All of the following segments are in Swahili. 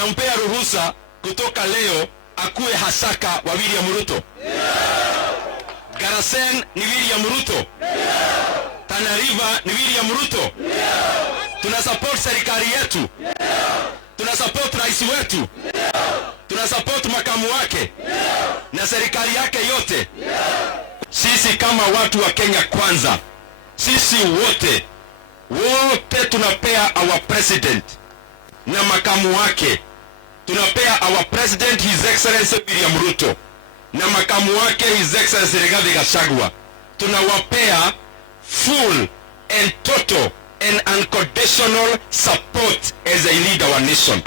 Munampea ruhusa kutoka leo akuwe hasaka wa William Ruto? Garsen ni William Ruto? Tana River ni William Ruto? Tunasupport serikali yetu? Tunasupport rais wetu? Tunasupport makamu wake na serikali yake yote? Sisi kama watu wa Kenya Kwanza, sisi wote tunapea our president na makamu wake, tunapea our president His Excellency William Ruto na makamu wake His Excellency Rigathi Gachagua, tunawapea full and total and unconditional support as they lead our nation.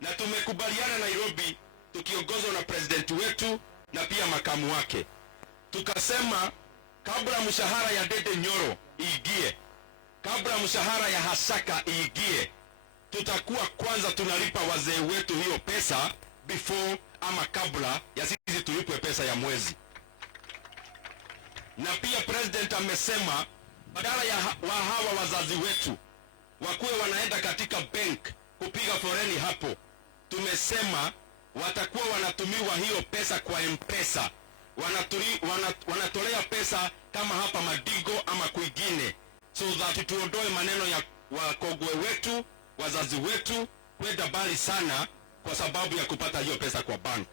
Na tumekubaliana Nairobi tukiongozwa na president wetu na pia makamu wake, tukasema kabla mshahara ya Ndindi Nyoro iingie, kabla mshahara ya Hasaka iingie, tutakuwa kwanza tunalipa wazee wetu hiyo pesa before ama kabla ya sisi tulipwe pesa ya mwezi. Na pia president amesema badala ya hawa wazazi wetu wakuwe wanaenda katika bank kupiga foreni hapo, tumesema watakuwa wanatumiwa hiyo pesa kwa M-Pesa, wanatolea pesa kama hapa Madigo ama kwingine, so that tuondoe maneno ya wakogwe wetu, wazazi wetu kwenda mbali sana kwa sababu ya kupata hiyo pesa kwa bank.